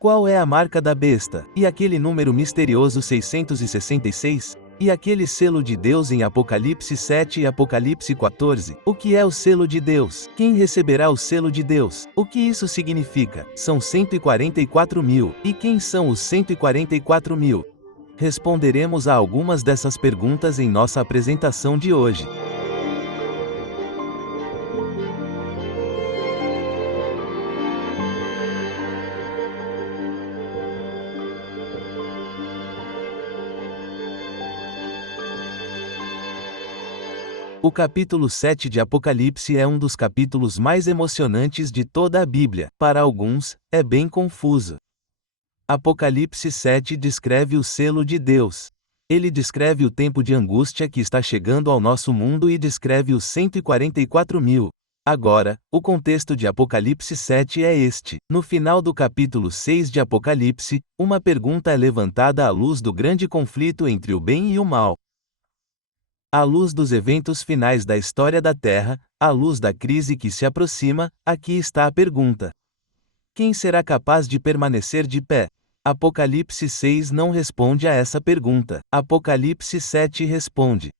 Qual é a marca da besta? E aquele número misterioso 666? E aquele selo de Deus em Apocalipse 7 e Apocalipse 14? O que é o selo de Deus? Quem receberá o selo de Deus? O que isso significa? São 144 mil. E quem são os 144 mil? Responderemos a algumas dessas perguntas em nossa apresentação de hoje. O capítulo 7 de Apocalipse é um dos capítulos mais emocionantes de toda a Bíblia. Para alguns, é bem confuso. Apocalipse 7 descreve o selo de Deus. Ele descreve o tempo de angústia que está chegando ao nosso mundo e descreve os 144 mil. Agora, o contexto de Apocalipse 7 é este. No final do capítulo 6 de Apocalipse, uma pergunta é levantada à luz do grande conflito entre o bem e o mal. À luz dos eventos finais da história da Terra, à luz da crise que se aproxima, aqui está a pergunta: quem será capaz de permanecer de pé? Apocalipse 6 não responde a essa pergunta. Apocalipse 7 responde.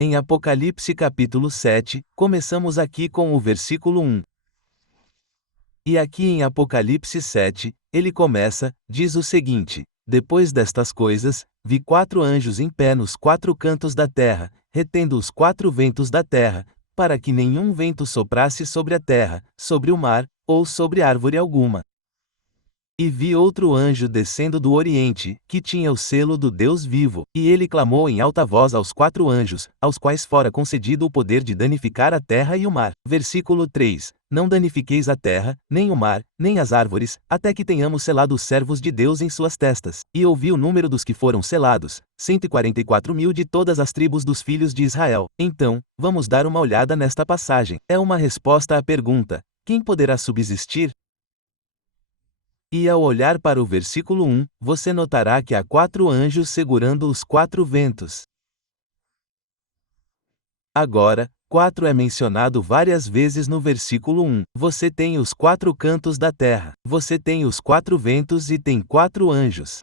Em Apocalipse capítulo 7, começamos aqui com o versículo 1. E aqui em Apocalipse 7, ele começa, diz o seguinte: depois destas coisas, vi 4 anjos em pé nos 4 cantos da terra, retendo os 4 ventos da terra, para que nenhum vento soprasse sobre a terra, sobre o mar, ou sobre árvore alguma. E vi outro anjo descendo do Oriente, que tinha o selo do Deus vivo, e ele clamou em alta voz aos 4 anjos, aos quais fora concedido o poder de danificar a terra e o mar. Versículo 3: Não danifiqueis a terra, nem o mar, nem as árvores, até que tenhamos selado os servos de Deus em suas testas. E ouvi o número dos que foram selados, 144 mil de todas as tribos dos filhos de Israel. Então, vamos dar uma olhada nesta passagem. É uma resposta à pergunta: quem poderá subsistir? E ao olhar para o versículo 1, você notará que há 4 anjos segurando os 4 ventos. Agora, 4 é mencionado várias vezes no versículo 1. Você tem os 4 cantos da terra. Você tem os 4 ventos e tem 4 anjos.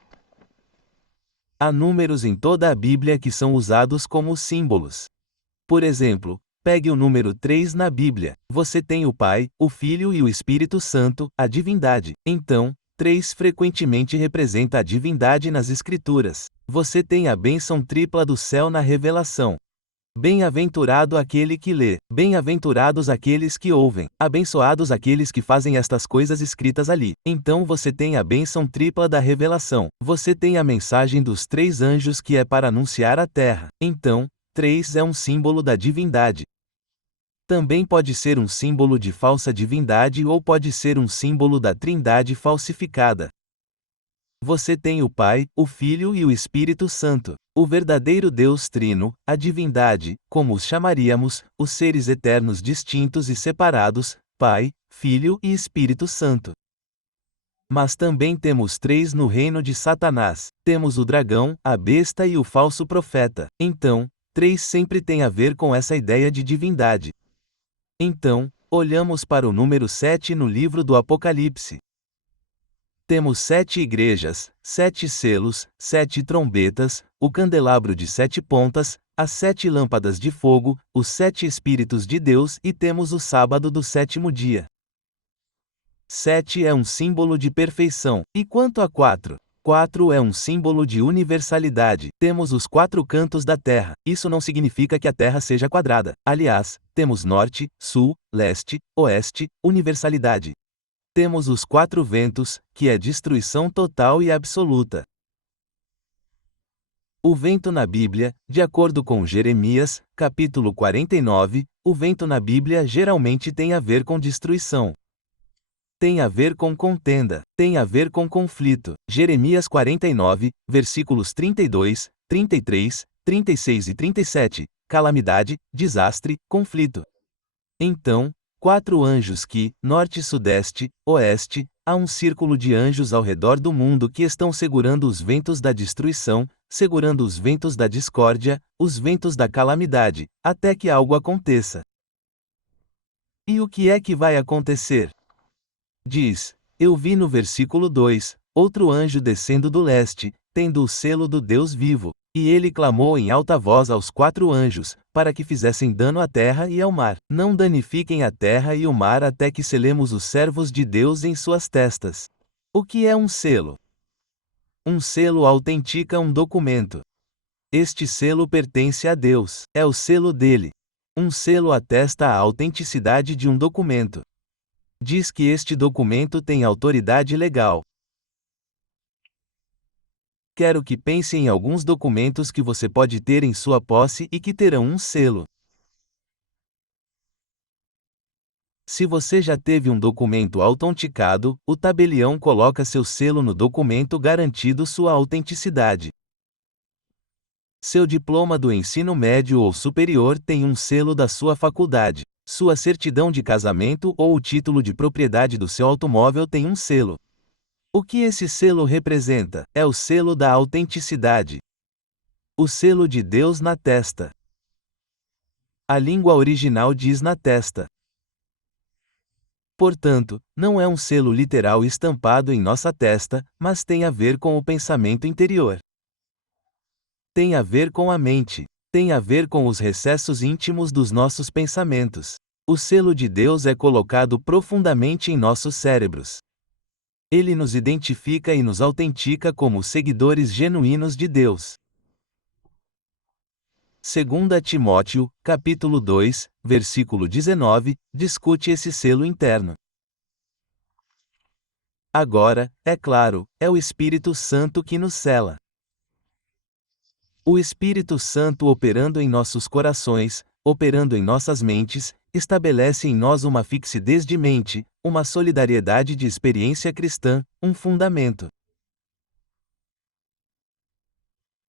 Há números em toda a Bíblia que são usados como símbolos. Por exemplo, pegue o número 3 na Bíblia. Você tem o Pai, o Filho e o Espírito Santo, a divindade. Então, 3 frequentemente representa a divindade nas Escrituras. Você tem a bênção tripla do céu na Revelação. Bem-aventurado aquele que lê, bem-aventurados aqueles que ouvem, abençoados aqueles que fazem estas coisas escritas ali. Então você tem a bênção tripla da Revelação. Você tem a mensagem dos 3 anjos que é para anunciar a terra. Então, 3 é um símbolo da divindade. Também pode ser um símbolo de falsa divindade ou pode ser um símbolo da Trindade falsificada. Você tem o Pai, o Filho e o Espírito Santo. O verdadeiro Deus Trino, a divindade, como os chamaríamos, os seres eternos distintos e separados, Pai, Filho e Espírito Santo. Mas também temos 3 no reino de Satanás. Temos o dragão, a besta e o falso profeta. Então, 3 sempre tem a ver com essa ideia de divindade. Então, olhamos para o número 7 no livro do Apocalipse. Temos 7 igrejas, 7 selos, 7 trombetas, o candelabro de 7 pontas, as 7 lâmpadas de fogo, os 7 Espíritos de Deus e temos o sábado do 7º dia. 7 é um símbolo de perfeição. E quanto a 4? 4 é um símbolo de universalidade. Temos os 4 cantos da Terra. Isso não significa que a Terra seja quadrada. Aliás, temos norte, sul, leste, oeste, universalidade. Temos os 4 ventos, que é destruição total e absoluta. O vento na Bíblia, de acordo com Jeremias, capítulo 49, o vento na Bíblia geralmente tem a ver com destruição. Tem a ver com contenda, tem a ver com conflito. Jeremias 49, versículos 32, 33, 36 e 37, calamidade, desastre, conflito. Então, 4 anjos que, norte, sudeste, oeste, há um círculo de anjos ao redor do mundo que estão segurando os ventos da destruição, segurando os ventos da discórdia, os ventos da calamidade, até que algo aconteça. E o que é que vai acontecer? Diz: Eu vi no versículo 2, outro anjo descendo do leste, tendo o selo do Deus vivo, e ele clamou em alta voz aos 4 anjos, para que fizessem dano à terra e ao mar. Não danifiquem a terra e o mar até que selemos os servos de Deus em suas testas. O que é um selo? Um selo autentica um documento. Este selo pertence a Deus, é o selo dele. Um selo atesta a autenticidade de um documento. Diz que este documento tem autoridade legal. Quero que pense em alguns documentos que você pode ter em sua posse e que terão um selo. Se você já teve um documento autenticado, o tabelião coloca seu selo no documento garantindo sua autenticidade. Seu diploma do ensino médio ou superior tem um selo da sua faculdade. Sua certidão de casamento ou o título de propriedade do seu automóvel tem um selo. O que esse selo representa? É o selo da autenticidade. O selo de Deus na testa. A língua original diz na testa. Portanto, não é um selo literal estampado em nossa testa, mas tem a ver com o pensamento interior. Tem a ver com a mente. Tem a ver com os recessos íntimos dos nossos pensamentos. O selo de Deus é colocado profundamente em nossos cérebros. Ele nos identifica e nos autentica como seguidores genuínos de Deus. 2 Timóteo, capítulo 2, versículo 19, discute esse selo interno. Agora, é claro, é o Espírito Santo que nos sela. O Espírito Santo operando em nossos corações, operando em nossas mentes, estabelece em nós uma fixidez de mente, uma solidariedade de experiência cristã, um fundamento.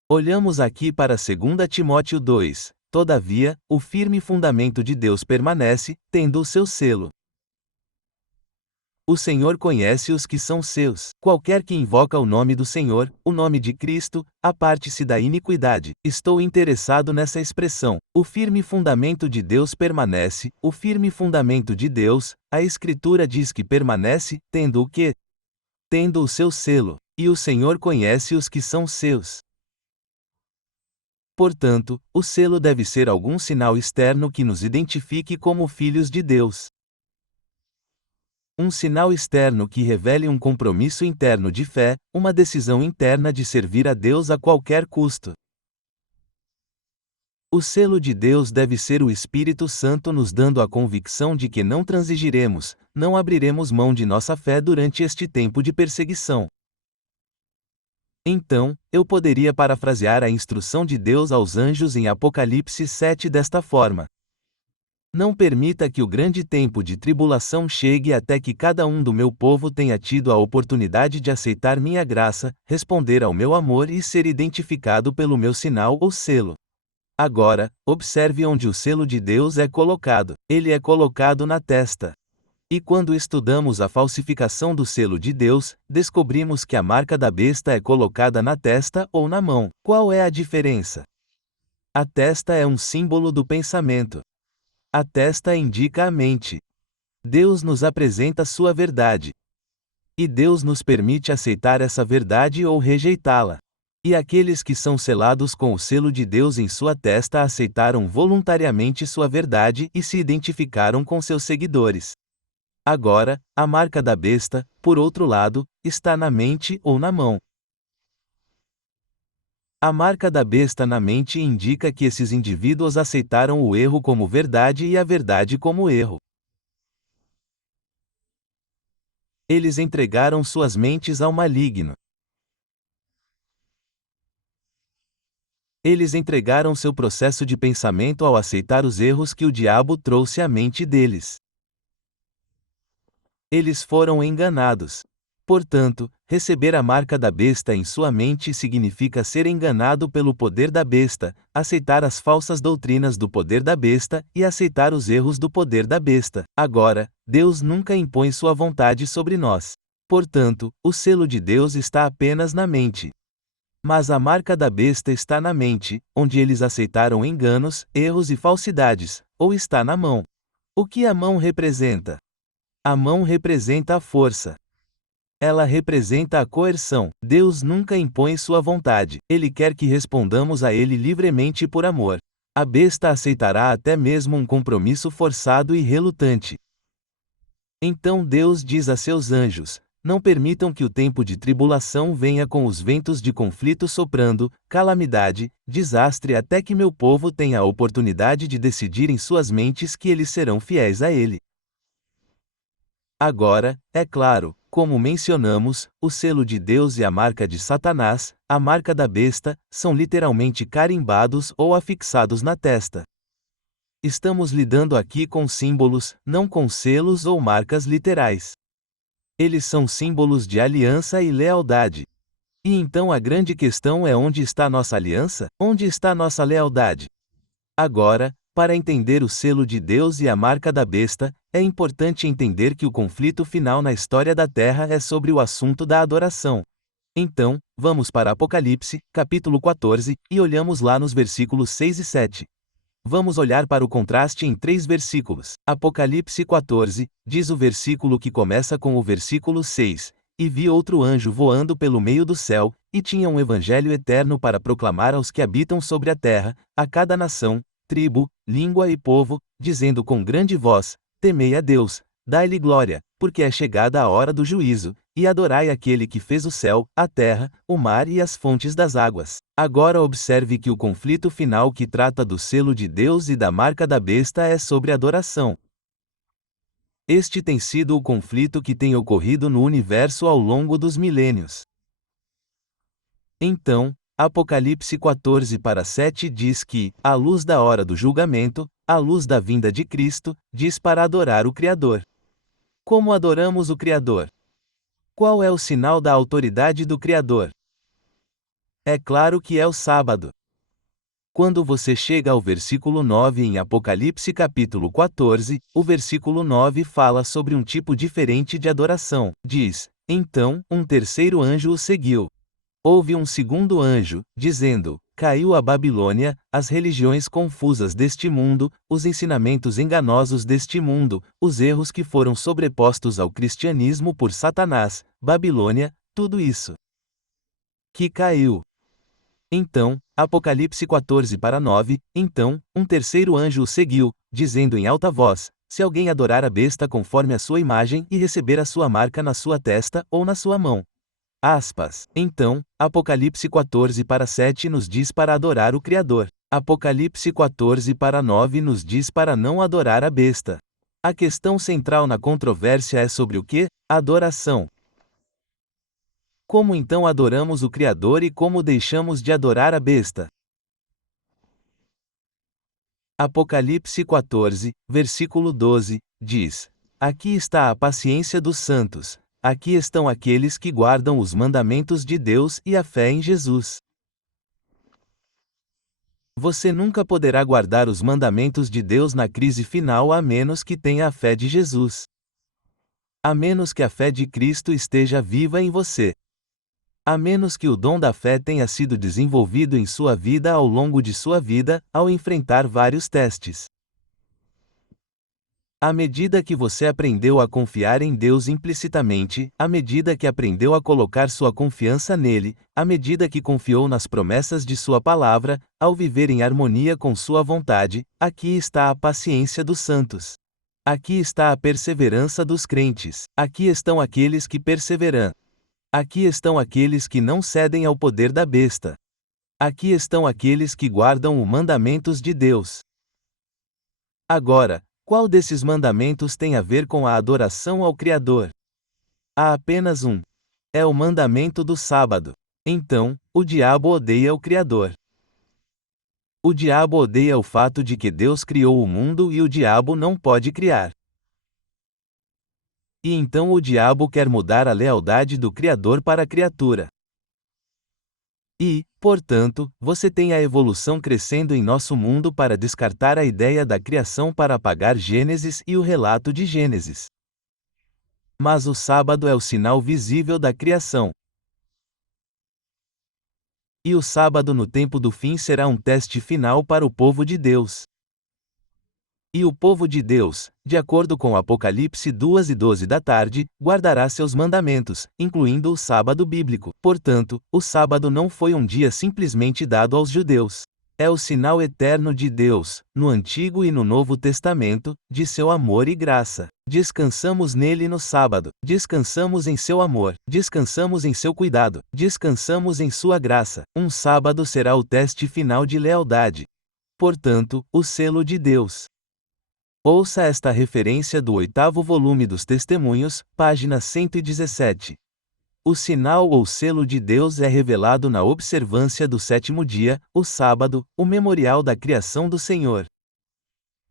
Olhamos aqui para 2 Timóteo 2. Todavia, o firme fundamento de Deus permanece, tendo o seu selo. O Senhor conhece os que são seus. Qualquer que invoca o nome do Senhor, o nome de Cristo, aparte-se da iniquidade. Estou interessado nessa expressão. O firme fundamento de Deus permanece, o firme fundamento de Deus, a Escritura diz que permanece, tendo o quê? Tendo o seu selo. E o Senhor conhece os que são seus. Portanto, o selo deve ser algum sinal externo que nos identifique como filhos de Deus. Um sinal externo que revele um compromisso interno de fé, uma decisão interna de servir a Deus a qualquer custo. O selo de Deus deve ser o Espírito Santo nos dando a convicção de que não transigiremos, não abriremos mão de nossa fé durante este tempo de perseguição. Então, eu poderia parafrasear a instrução de Deus aos anjos em Apocalipse 7 desta forma: não permita que o grande tempo de tribulação chegue até que cada um do meu povo tenha tido a oportunidade de aceitar minha graça, responder ao meu amor e ser identificado pelo meu sinal ou selo. Agora, observe onde o selo de Deus é colocado. Ele é colocado na testa. E quando estudamos a falsificação do selo de Deus, descobrimos que a marca da besta é colocada na testa ou na mão. Qual é a diferença? A testa é um símbolo do pensamento. A testa indica a mente. Deus nos apresenta sua verdade. E Deus nos permite aceitar essa verdade ou rejeitá-la. E aqueles que são selados com o selo de Deus em sua testa aceitaram voluntariamente sua verdade e se identificaram com seus seguidores. Agora, a marca da besta, por outro lado, está na mente ou na mão. A marca da besta na mente indica que esses indivíduos aceitaram o erro como verdade e a verdade como erro. Eles entregaram suas mentes ao maligno. Eles entregaram seu processo de pensamento ao aceitar os erros que o diabo trouxe à mente deles. Eles foram enganados. Portanto, receber a marca da besta em sua mente significa ser enganado pelo poder da besta, aceitar as falsas doutrinas do poder da besta e aceitar os erros do poder da besta. Agora, Deus nunca impõe sua vontade sobre nós. Portanto, o selo de Deus está apenas na mente. Mas a marca da besta está na mente, onde eles aceitaram enganos, erros e falsidades, ou está na mão. O que a mão representa? A mão representa a força. Ela representa a coerção. Deus nunca impõe sua vontade. Ele quer que respondamos a Ele livremente por amor. A besta aceitará até mesmo um compromisso forçado e relutante. Então Deus diz a seus anjos: não permitam que o tempo de tribulação venha com os ventos de conflito soprando, calamidade, desastre até que meu povo tenha a oportunidade de decidir em suas mentes que eles serão fiéis a Ele. Agora, é claro, como mencionamos, o selo de Deus e a marca de Satanás, a marca da besta, são literalmente carimbados ou afixados na testa. Estamos lidando aqui com símbolos, não com selos ou marcas literais. Eles são símbolos de aliança e lealdade. E então a grande questão é: onde está nossa aliança? Onde está nossa lealdade? Agora, para entender o selo de Deus e a marca da besta, é importante entender que o conflito final na história da Terra é sobre o assunto da adoração. Então, vamos para Apocalipse, capítulo 14, e olhamos lá nos versículos 6 e 7. Vamos olhar para o contraste em 3 versículos. Apocalipse 14, diz o versículo que começa com o versículo 6. E vi outro anjo voando pelo meio do céu, e tinha um evangelho eterno para proclamar aos que habitam sobre a terra, a cada nação, tribo, língua e povo, dizendo com grande voz: temei a Deus, dai-lhe glória, porque é chegada a hora do juízo, e adorai aquele que fez o céu, a terra, o mar e as fontes das águas. Agora observe que o conflito final que trata do selo de Deus e da marca da besta é sobre adoração. Este tem sido o conflito que tem ocorrido no universo ao longo dos milênios. Então, Apocalipse 14:7 diz que, à luz da hora do julgamento, à luz da vinda de Cristo, diz para adorar o Criador. Como adoramos o Criador? Qual é o sinal da autoridade do Criador? É claro que é o sábado. Quando você chega ao versículo 9 em Apocalipse capítulo 14, o versículo 9 fala sobre um tipo diferente de adoração. Diz: então, um terceiro anjo o seguiu. Houve um segundo anjo, dizendo: caiu a Babilônia, as religiões confusas deste mundo, os ensinamentos enganosos deste mundo, os erros que foram sobrepostos ao cristianismo por Satanás, Babilônia, tudo isso que caiu. Então, Apocalipse 14:9, então, um terceiro anjo o seguiu, dizendo em alta voz: se alguém adorar a besta conforme a sua imagem e receber a sua marca na sua testa ou na sua mão. Então, Apocalipse 14:7 nos diz para adorar o Criador. Apocalipse 14:9 nos diz para não adorar a besta. A questão central na controvérsia é sobre o que? Adoração. Como então adoramos o Criador e como deixamos de adorar a besta? Apocalipse 14, versículo 12, diz: aqui está a paciência dos santos. Aqui estão aqueles que guardam os mandamentos de Deus e a fé em Jesus. Você nunca poderá guardar os mandamentos de Deus na crise final a menos que tenha a fé de Jesus. A menos que a fé de Cristo esteja viva em você. A menos que o dom da fé tenha sido desenvolvido em sua vida ao longo de sua vida, ao enfrentar vários testes. À medida que você aprendeu a confiar em Deus implicitamente, à medida que aprendeu a colocar sua confiança nele, à medida que confiou nas promessas de sua palavra, ao viver em harmonia com sua vontade, aqui está a paciência dos santos. Aqui está a perseverança dos crentes. Aqui estão aqueles que perseveram. Aqui estão aqueles que não cedem ao poder da besta. Aqui estão aqueles que guardam os mandamentos de Deus. Agora, qual desses mandamentos tem a ver com a adoração ao Criador? Há apenas um. É o mandamento do sábado. Então, o diabo odeia o Criador. O diabo odeia o fato de que Deus criou o mundo e o diabo não pode criar. E então o diabo quer mudar a lealdade do Criador para a criatura. E, portanto, você tem a evolução crescendo em nosso mundo para descartar a ideia da criação para apagar Gênesis e o relato de Gênesis. Mas o sábado é o sinal visível da criação. E o sábado no tempo do fim será um teste final para o povo de Deus. E o povo de Deus, de acordo com Apocalipse 2:12 da tarde, guardará seus mandamentos, incluindo o sábado bíblico. Portanto, o sábado não foi um dia simplesmente dado aos judeus. É o sinal eterno de Deus, no Antigo e no Novo Testamento, de seu amor e graça. Descansamos nele no sábado, descansamos em seu amor, descansamos em seu cuidado, descansamos em sua graça. Um sábado será o teste final de lealdade. Portanto, o selo de Deus. Ouça esta referência do 8º volume dos Testemunhos, página 117. O sinal ou selo de Deus é revelado na observância do sétimo dia, o sábado, o memorial da criação do Senhor.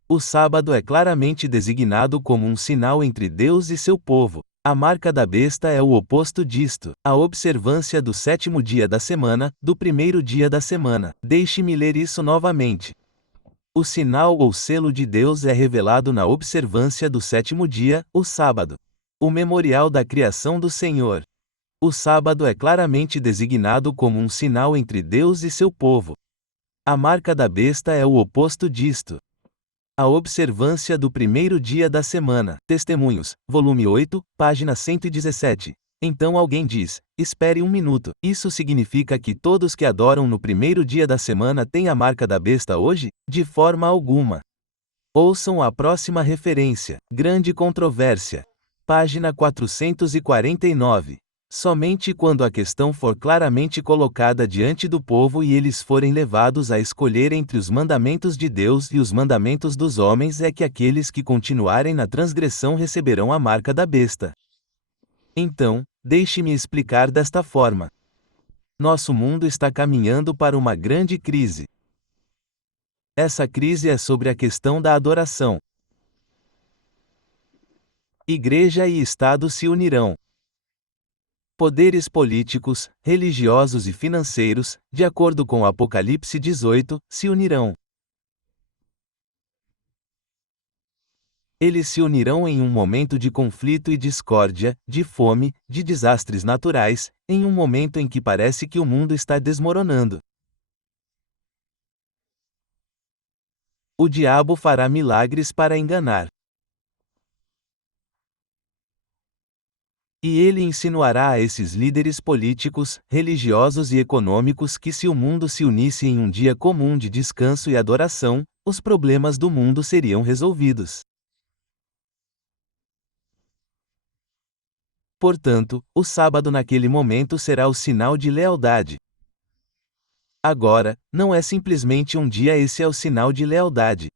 O sábado é claramente designado como um sinal entre Deus e seu povo. A marca da besta é o oposto disto, a observância do sétimo dia da semana, do primeiro dia da semana. Deixe-me ler isso novamente. O sinal ou selo de Deus é revelado na observância do sétimo dia, o sábado. O memorial da criação do Senhor. O sábado é claramente designado como um sinal entre Deus e seu povo. A marca da besta é o oposto disto. A observância do primeiro dia da semana. Testemunhos, volume 8, página 117. Então alguém diz: espere um minuto. Isso significa que todos que adoram no primeiro dia da semana têm a marca da besta hoje? De forma alguma. Ouçam a próxima referência. Grande controvérsia. Página 449. Somente quando a questão for claramente colocada diante do povo e eles forem levados a escolher entre os mandamentos de Deus e os mandamentos dos homens é que aqueles que continuarem na transgressão receberão a marca da besta. Então, deixe-me explicar desta forma. Nosso mundo está caminhando para uma grande crise. Essa crise é sobre a questão da adoração. Igreja e Estado se unirão. Poderes políticos, religiosos e financeiros, de acordo com Apocalipse 18, se unirão. Eles se unirão em um momento de conflito e discórdia, de fome, de desastres naturais, em um momento em que parece que o mundo está desmoronando. O diabo fará milagres para enganar. E ele insinuará a esses líderes políticos, religiosos e econômicos que se o mundo se unisse em um dia comum de descanso e adoração, os problemas do mundo seriam resolvidos. Portanto, o sábado naquele momento será o sinal de lealdade. Agora, não é simplesmente um dia, esse é o sinal de lealdade.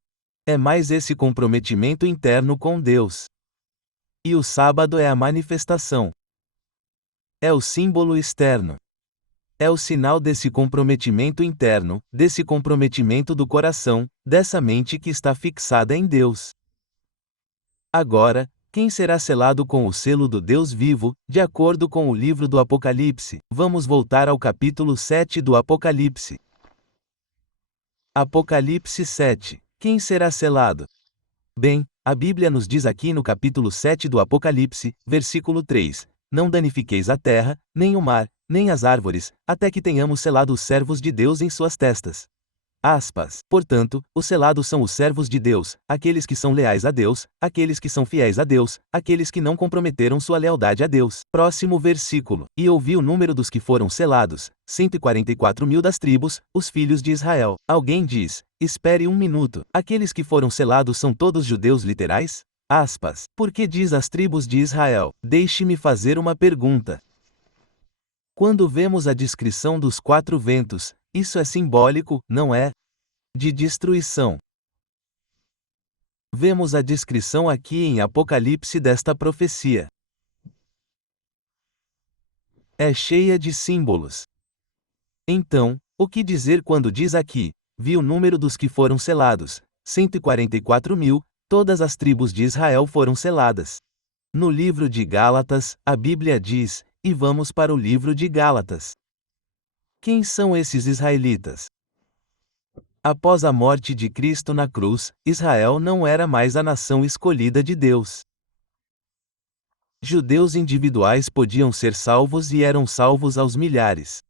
É mais esse comprometimento interno com Deus. E o sábado é a manifestação. É o símbolo externo. É o sinal desse comprometimento interno, desse comprometimento do coração, dessa mente que está fixada em Deus. Agora, quem será selado com o selo do Deus vivo, de acordo com o livro do Apocalipse? Vamos voltar ao capítulo 7 do Apocalipse. Apocalipse 7. Quem será selado? Bem, a Bíblia nos diz aqui no capítulo 7 do Apocalipse, versículo 3: Não danifiqueis a terra, nem o mar, nem as árvores, até que tenhamos selado os servos de Deus em suas testas. Aspas. Portanto, os selados são os servos de Deus, aqueles que são leais a Deus, aqueles que são fiéis a Deus, aqueles que não comprometeram sua lealdade a Deus. Próximo versículo. E ouvi o número dos que foram selados, 144.000 das tribos, os filhos de Israel. Alguém diz: espere um minuto, aqueles que foram selados são todos judeus literais? Aspas. Por que diz as tribos de Israel? Deixe-me fazer uma pergunta. Quando vemos a descrição dos 4 ventos, isso é simbólico, não é? De destruição. Vemos a descrição aqui em Apocalipse desta profecia. É cheia de símbolos. Então, o que dizer quando diz aqui: vi o número dos que foram selados, 144.000, todas as tribos de Israel foram seladas. No livro de Gálatas, a Bíblia diz, e vamos para o livro de Gálatas. Quem são esses israelitas? Após a morte de Cristo na cruz, Israel não era mais a nação escolhida de Deus. Judeus individuais podiam ser salvos e eram salvos aos milhares.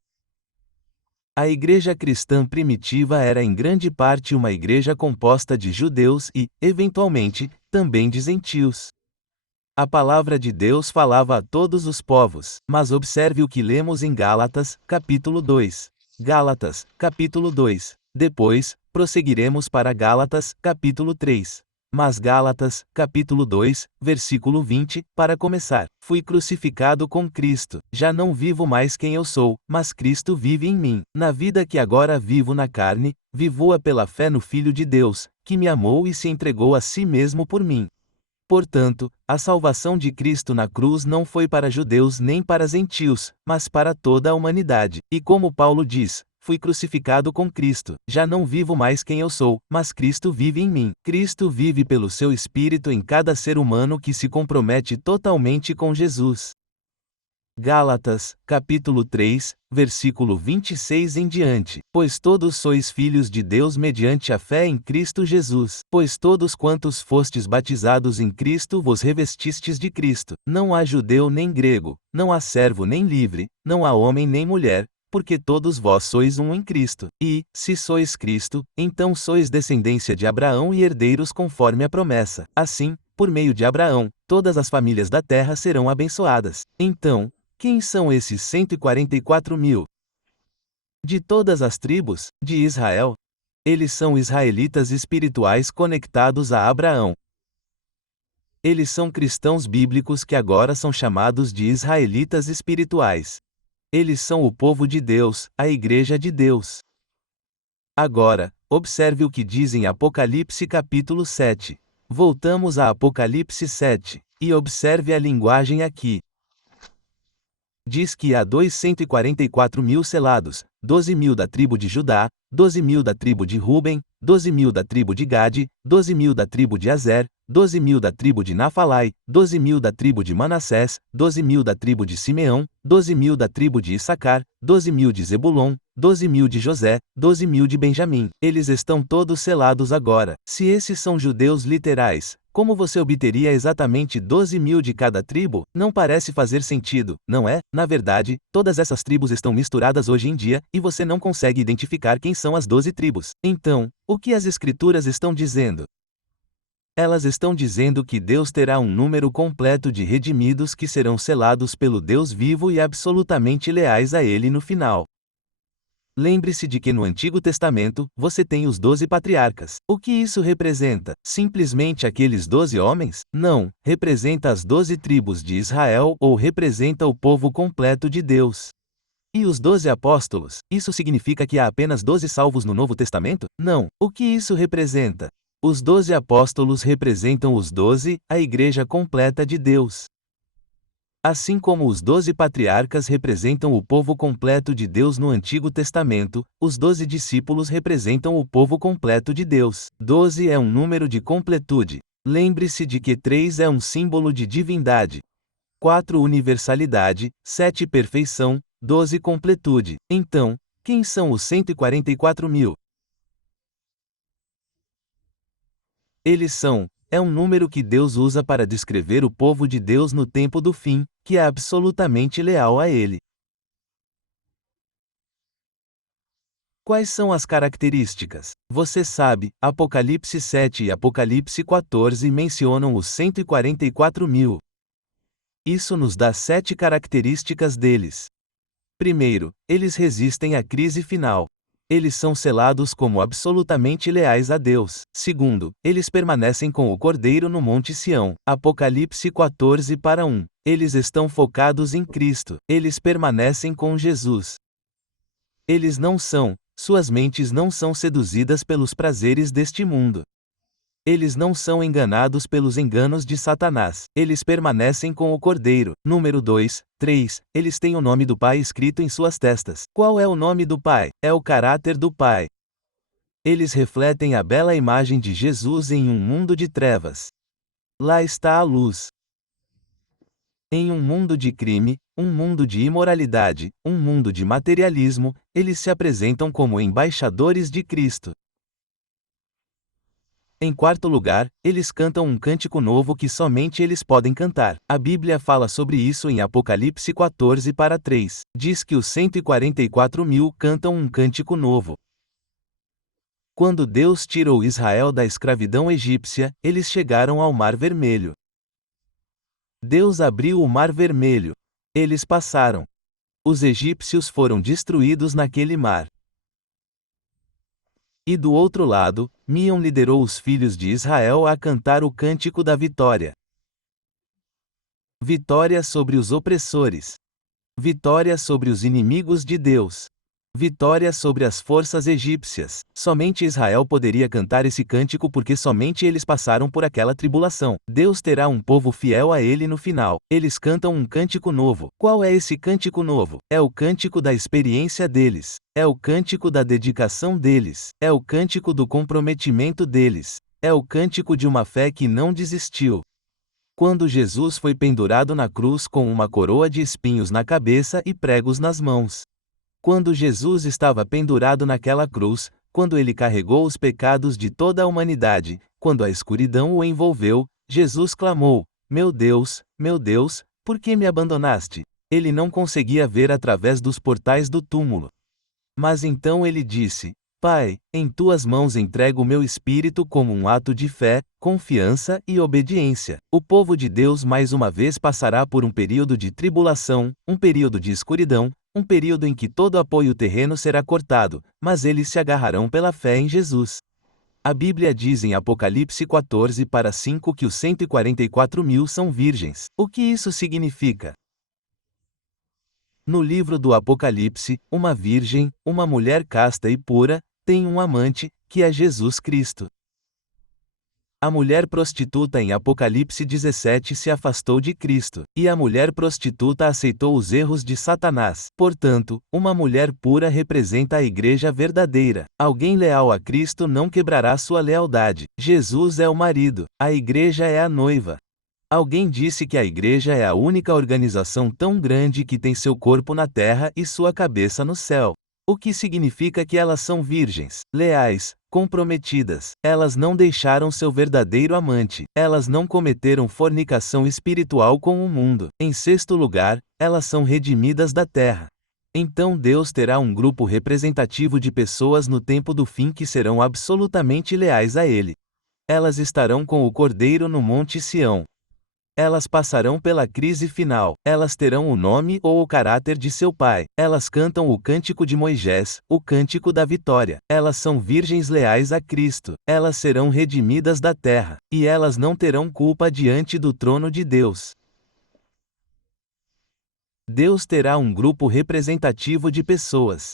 A igreja cristã primitiva era em grande parte uma igreja composta de judeus e, eventualmente, também de gentios. A palavra de Deus falava a todos os povos, mas observe o que lemos em Gálatas, capítulo 2. Gálatas, capítulo 2. Depois, prosseguiremos para Gálatas, capítulo 3. Mas Gálatas, capítulo 2, versículo 20, para começar. Fui crucificado com Cristo, já não vivo mais quem eu sou, mas Cristo vive em mim. Na vida que agora vivo na carne, vivo-a pela fé no Filho de Deus, que me amou e se entregou a si mesmo por mim. Portanto, a salvação de Cristo na cruz não foi para judeus nem para gentios, mas para toda a humanidade. E como Paulo diz, fui crucificado com Cristo, já não vivo mais quem eu sou, mas Cristo vive em mim. Cristo vive pelo seu Espírito em cada ser humano que se compromete totalmente com Jesus. Gálatas, capítulo 3, versículo 26 em diante. Pois todos sois filhos de Deus mediante a fé em Cristo Jesus. Pois todos quantos fostes batizados em Cristo vos revestistes de Cristo. Não há judeu nem grego, não há servo nem livre, não há homem nem mulher, porque todos vós sois um em Cristo. E, se sois Cristo, então sois descendência de Abraão e herdeiros conforme a promessa. Assim, por meio de Abraão, todas as famílias da terra serão abençoadas. Então, quem são esses 144.000? De todas as tribos de Israel. Eles são israelitas espirituais conectados a Abraão. Eles são cristãos bíblicos que agora são chamados de israelitas espirituais. Eles são o povo de Deus, a igreja de Deus. Agora, observe o que diz em Apocalipse capítulo 7. Voltamos a Apocalipse 7, e observe a linguagem aqui. Diz que há 144.000 selados, 12.000 da tribo de Judá, 12.000 da tribo de Ruben, 12.000 da tribo de Gade, 12.000 da tribo de Azer, 12.000 da tribo de Naphalai, 12.000 da tribo de Manassés, 12.000 da tribo de Simeão, 12.000 da tribo de Issacar, 12.000 de Zebulon, 12.000 de José, 12.000 de Benjamim. Eles estão todos selados agora. Se esses são judeus literais, como você obteria exatamente 12.000 de cada tribo? Não parece fazer sentido, não é? Na verdade, todas essas tribos estão misturadas hoje em dia, e você não consegue identificar quem são as 12 tribos. Então, o que as Escrituras estão dizendo? Elas estão dizendo que Deus terá um número completo de redimidos que serão selados pelo Deus vivo e absolutamente leais a Ele no final. Lembre-se de que no Antigo Testamento, você tem os 12 patriarcas. O que isso representa? Simplesmente aqueles 12 homens? Não, representa as 12 tribos de Israel ou representa o povo completo de Deus. E os 12 apóstolos? Isso significa que há apenas 12 salvos no Novo Testamento? Não. O que isso representa? Os 12 apóstolos representam os 12, a igreja completa de Deus. Assim como os 12 patriarcas representam o povo completo de Deus no Antigo Testamento, os 12 discípulos representam o povo completo de Deus. 12 é um número de completude. Lembre-se de que 3 é um símbolo de divindade. 4 universalidade, 7 perfeição, 12 completude. Então, quem são os 144.000? Eles são, é um número que Deus usa para descrever o povo de Deus no tempo do fim, que é absolutamente leal a Ele. Quais são as características? Você sabe, Apocalipse 7 e Apocalipse 14 mencionam os 144.000. Isso nos dá 7 características deles. Primeiro, eles resistem à crise final. Eles são selados como absolutamente leais a Deus. Segundo, eles permanecem com o Cordeiro no Monte Sião. Apocalipse 14:1. Eles estão focados em Cristo. Eles permanecem com Jesus. Eles não são, suas mentes não são seduzidas pelos prazeres deste mundo. Eles não são enganados pelos enganos de Satanás. Eles permanecem com o Cordeiro. Número 2, 3. Eles têm o nome do Pai escrito em suas testas. Qual é o nome do Pai? É o caráter do Pai. Eles refletem a bela imagem de Jesus em um mundo de trevas. Lá está a luz. Em um mundo de crime, um mundo de imoralidade, um mundo de materialismo, eles se apresentam como embaixadores de Cristo. Em quarto lugar, eles cantam um cântico novo que somente eles podem cantar. A Bíblia fala sobre isso em Apocalipse 14:3. Diz que os 144.000 cantam um cântico novo. Quando Deus tirou Israel da escravidão egípcia, eles chegaram ao Mar Vermelho. Deus abriu o Mar Vermelho. Eles passaram. Os egípcios foram destruídos naquele mar. E do outro lado, Miam liderou os filhos de Israel a cantar o cântico da vitória. Vitória sobre os opressores. Vitória sobre os inimigos de Deus. Vitória sobre as forças egípcias. Somente Israel poderia cantar esse cântico porque somente eles passaram por aquela tribulação. Deus terá um povo fiel a ele no final. Eles cantam um cântico novo. Qual é esse cântico novo? É o cântico da experiência deles. É o cântico da dedicação deles. É o cântico do comprometimento deles. É o cântico de uma fé que não desistiu. Quando Jesus foi pendurado na cruz com uma coroa de espinhos na cabeça e pregos nas mãos. Quando Jesus estava pendurado naquela cruz, quando ele carregou os pecados de toda a humanidade, quando a escuridão o envolveu, Jesus clamou: meu Deus, por que me abandonaste? Ele não conseguia ver através dos portais do túmulo. Mas então ele disse: Pai, em tuas mãos entrego o meu espírito como um ato de fé, confiança e obediência. O povo de Deus mais uma vez passará por um período de tribulação, um período de escuridão, um período em que todo apoio terreno será cortado, mas eles se agarrarão pela fé em Jesus. A Bíblia diz em Apocalipse 14:5 que os 144.000 são virgens. O que isso significa? No livro do Apocalipse, uma virgem, uma mulher casta e pura, tem um amante, que é Jesus Cristo. A mulher prostituta em Apocalipse 17 se afastou de Cristo, e a mulher prostituta aceitou os erros de Satanás. Portanto, uma mulher pura representa a igreja verdadeira. Alguém leal a Cristo não quebrará sua lealdade. Jesus é o marido, a igreja é a noiva. Alguém disse que a igreja é a única organização tão grande que tem seu corpo na terra e sua cabeça no céu. O que significa que elas são virgens, leais, comprometidas. Elas não deixaram seu verdadeiro amante. Elas não cometeram fornicação espiritual com o mundo. Em sexto lugar, elas são redimidas da terra. Então Deus terá um grupo representativo de pessoas no tempo do fim que serão absolutamente leais a Ele. Elas estarão com o Cordeiro no Monte Sião. Elas passarão pela crise final. Elas terão o nome ou o caráter de seu pai. Elas cantam o cântico de Moisés, o cântico da vitória. Elas são virgens leais a Cristo. Elas serão redimidas da terra. E elas não terão culpa diante do trono de Deus. Deus terá um grupo representativo de pessoas.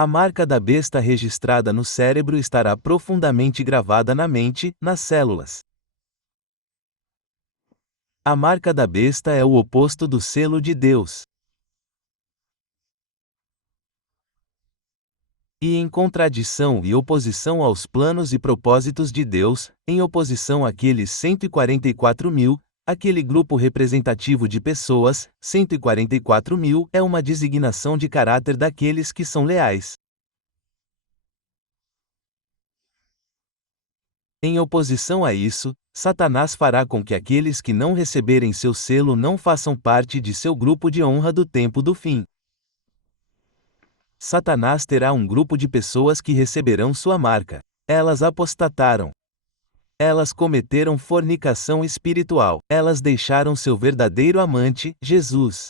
A marca da besta registrada no cérebro estará profundamente gravada na mente, nas células. A marca da besta é o oposto do selo de Deus. E em contradição e oposição aos planos e propósitos de Deus, em oposição àqueles 144.000, aquele grupo representativo de pessoas, 144.000, é uma designação de caráter daqueles que são leais. Em oposição a isso, Satanás fará com que aqueles que não receberem seu selo não façam parte de seu grupo de honra do tempo do fim. Satanás terá um grupo de pessoas que receberão sua marca. Elas apostataram. Elas cometeram fornicação espiritual. Elas deixaram seu verdadeiro amante, Jesus.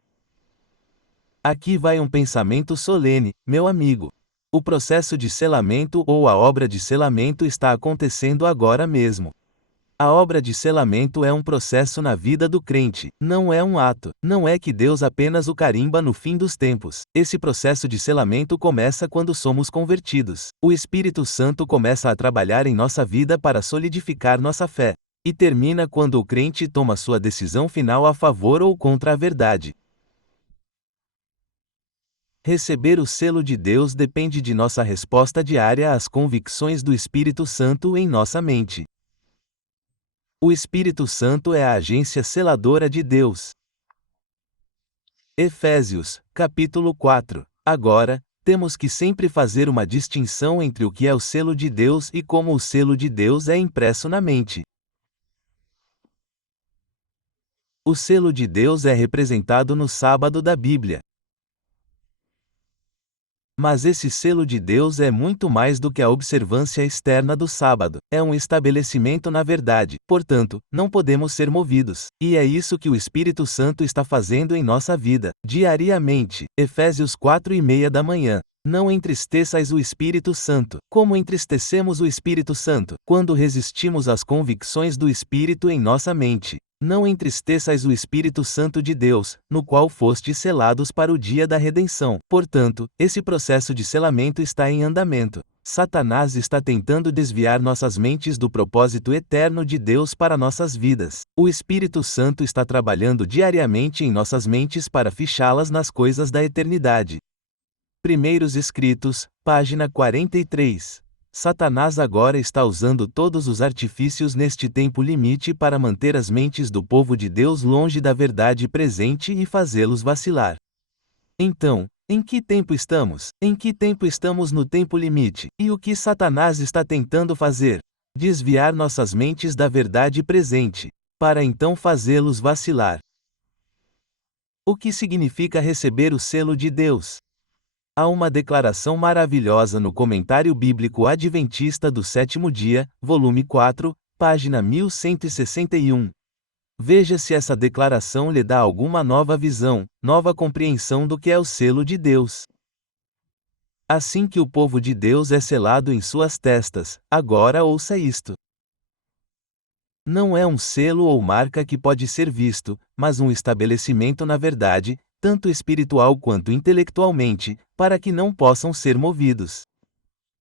Aqui vai um pensamento solene, meu amigo. O processo de selamento ou a obra de selamento está acontecendo agora mesmo. A obra de selamento é um processo na vida do crente, não é um ato. Não é que Deus apenas o carimba no fim dos tempos. Esse processo de selamento começa quando somos convertidos. O Espírito Santo começa a trabalhar em nossa vida para solidificar nossa fé. E termina quando o crente toma sua decisão final a favor ou contra a verdade. Receber o selo de Deus depende de nossa resposta diária às convicções do Espírito Santo em nossa mente. O Espírito Santo é a agência seladora de Deus. Efésios, capítulo 4. Agora, Temos que sempre fazer uma distinção entre o que é o selo de Deus e como o selo de Deus é impresso na mente. O selo de Deus é representado no sábado da Bíblia. Mas esse selo de Deus é muito mais do que a observância externa do sábado. É um estabelecimento na verdade, portanto, não podemos ser movidos. E é isso que o Espírito Santo está fazendo em nossa vida, diariamente. Efésios 4:30 da manhã. Não entristeçais o Espírito Santo. Como entristecemos o Espírito Santo? Quando resistimos às convicções do Espírito em nossa mente. Não entristeçais o Espírito Santo de Deus, no qual fostes selados para o dia da redenção. Portanto, esse processo de selamento está em andamento. Satanás está tentando desviar nossas mentes do propósito eterno de Deus para nossas vidas. O Espírito Santo está trabalhando diariamente em nossas mentes para fichá-las nas coisas da eternidade. Primeiros Escritos, página 43. Satanás agora está usando todos os artifícios neste tempo limite para manter as mentes do povo de Deus longe da verdade presente e fazê-los vacilar. Então, em que tempo estamos? Em que tempo estamos no tempo limite? E o que Satanás está tentando fazer? Desviar nossas mentes da verdade presente, para então fazê-los vacilar. O que significa receber o selo de Deus? Há uma declaração maravilhosa no Comentário Bíblico Adventista do Sétimo Dia, volume 4, página 1161. Veja se essa declaração lhe dá alguma nova visão, nova compreensão do que é o selo de Deus. Assim que o povo de Deus é selado em suas testas, agora ouça isto. Não é um selo ou marca que pode ser visto, mas um estabelecimento na verdade, tanto espiritual quanto intelectualmente, para que não possam ser movidos.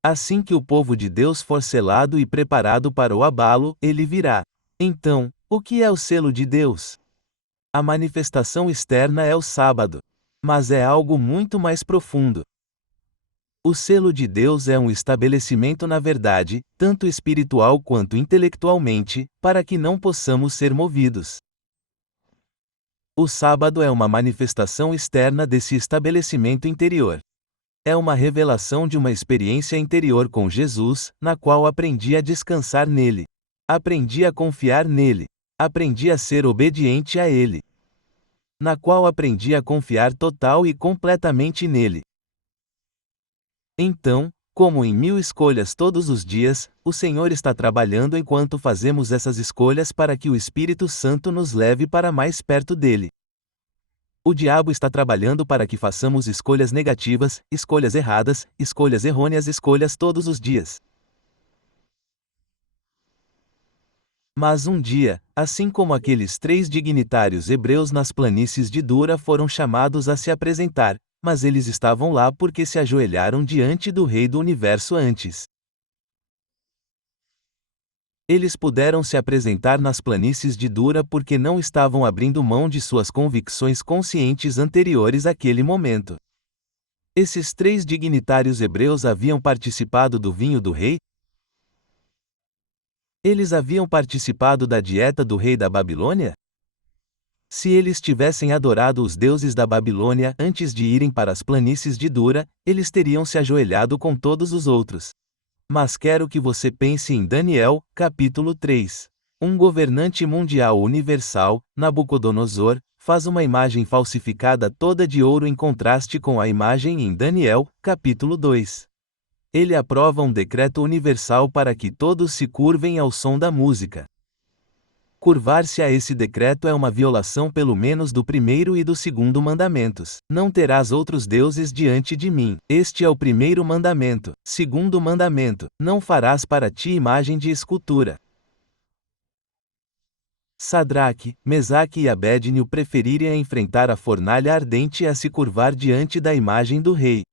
Assim que o povo de Deus for selado e preparado para o abalo, ele virá. Então, o que é o selo de Deus? A manifestação externa é o sábado. Mas é algo muito mais profundo. O selo de Deus é um estabelecimento na verdade, tanto espiritual quanto intelectualmente, para que não possamos ser movidos. O sábado é uma manifestação externa desse estabelecimento interior. É uma revelação de uma experiência interior com Jesus, na qual aprendi a descansar nele. Aprendi a confiar nele. Aprendi a ser obediente a ele. Na qual aprendi a confiar total e completamente nele. Então, como em 1000 escolhas todos os dias, o Senhor está trabalhando enquanto fazemos essas escolhas para que o Espírito Santo nos leve para mais perto dele. O diabo está trabalhando para que façamos escolhas negativas, escolhas erradas, escolhas errôneas, escolhas todos os dias. Mas um dia, assim como aqueles 3 dignitários hebreus nas planícies de Dura foram chamados a se apresentar, mas eles estavam lá porque se ajoelharam diante do Rei do Universo antes. Eles puderam se apresentar nas planícies de Dura porque não estavam abrindo mão de suas convicções conscientes anteriores àquele momento. Esses 3 dignitários hebreus haviam participado do vinho do rei? Eles haviam participado da dieta do rei da Babilônia? Se eles tivessem adorado os deuses da Babilônia antes de irem para as planícies de Dura, eles teriam se ajoelhado com todos os outros. Mas quero que você pense em Daniel, capítulo 3. Um governante mundial universal, Nabucodonosor, faz uma imagem falsificada toda de ouro em contraste com a imagem em Daniel, capítulo 2. Ele aprova um decreto universal para que todos se curvem ao som da música. Curvar-se a esse decreto é uma violação pelo menos do primeiro e do segundo mandamentos. Não terás outros deuses diante de mim. Este é o primeiro mandamento. Segundo mandamento, não farás para ti imagem de escultura. Sadraque, Mesaque e Abédnego prefeririam enfrentar a fornalha ardente e a se curvar diante da imagem do rei.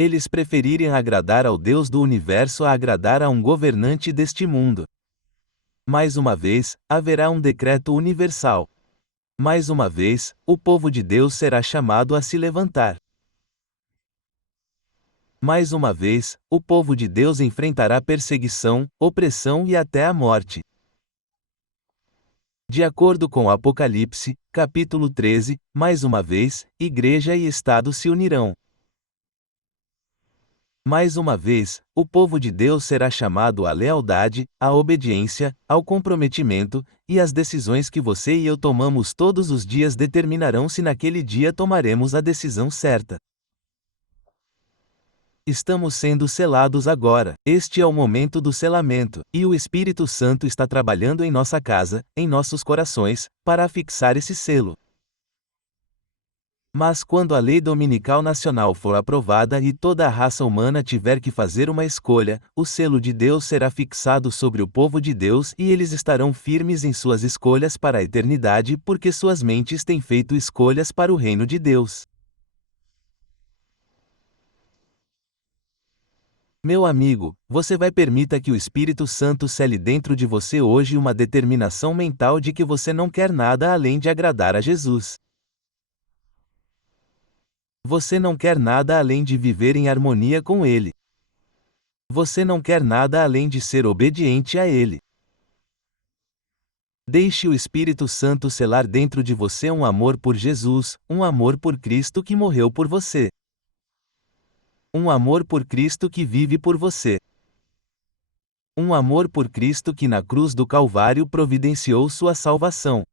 Eles prefeririam agradar ao Deus do universo a agradar a um governante deste mundo. Mais uma vez, haverá um decreto universal. Mais uma vez, o povo de Deus será chamado a se levantar. Mais uma vez, o povo de Deus enfrentará perseguição, opressão e até a morte. De acordo com Apocalipse, capítulo 13, mais uma vez, igreja e Estado se unirão. Mais uma vez, o povo de Deus será chamado à lealdade, à obediência, ao comprometimento, e as decisões que você e eu tomamos todos os dias determinarão se naquele dia tomaremos a decisão certa. Estamos sendo selados agora. Este é o momento do selamento, e o Espírito Santo está trabalhando em nossa casa, em nossos corações, para afixar esse selo. Mas quando a lei dominical nacional for aprovada e toda a raça humana tiver que fazer uma escolha, o selo de Deus será fixado sobre o povo de Deus e eles estarão firmes em suas escolhas para a eternidade porque suas mentes têm feito escolhas para o reino de Deus. Meu amigo, você vai permitir que o Espírito Santo cele dentro de você hoje uma determinação mental de que você não quer nada além de agradar a Jesus. Você não quer nada além de viver em harmonia com Ele. Você não quer nada além de ser obediente a Ele. Deixe o Espírito Santo selar dentro de você um amor por Jesus, um amor por Cristo que morreu por você. Um amor por Cristo que vive por você. Um amor por Cristo que na cruz do Calvário providenciou sua salvação.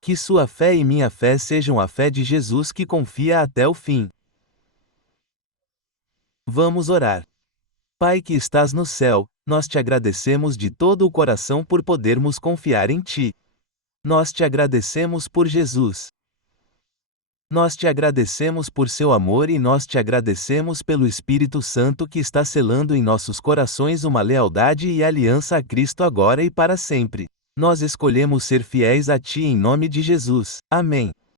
Que sua fé e minha fé sejam a fé de Jesus que confia até o fim. Vamos orar. Pai que estás no céu, nós te agradecemos de todo o coração por podermos confiar em Ti. Nós te agradecemos por Jesus. Nós te agradecemos por seu amor e nós te agradecemos pelo Espírito Santo que está selando em nossos corações uma lealdade e aliança a Cristo agora e para sempre. Nós escolhemos ser fiéis a Ti em nome de Jesus. Amém.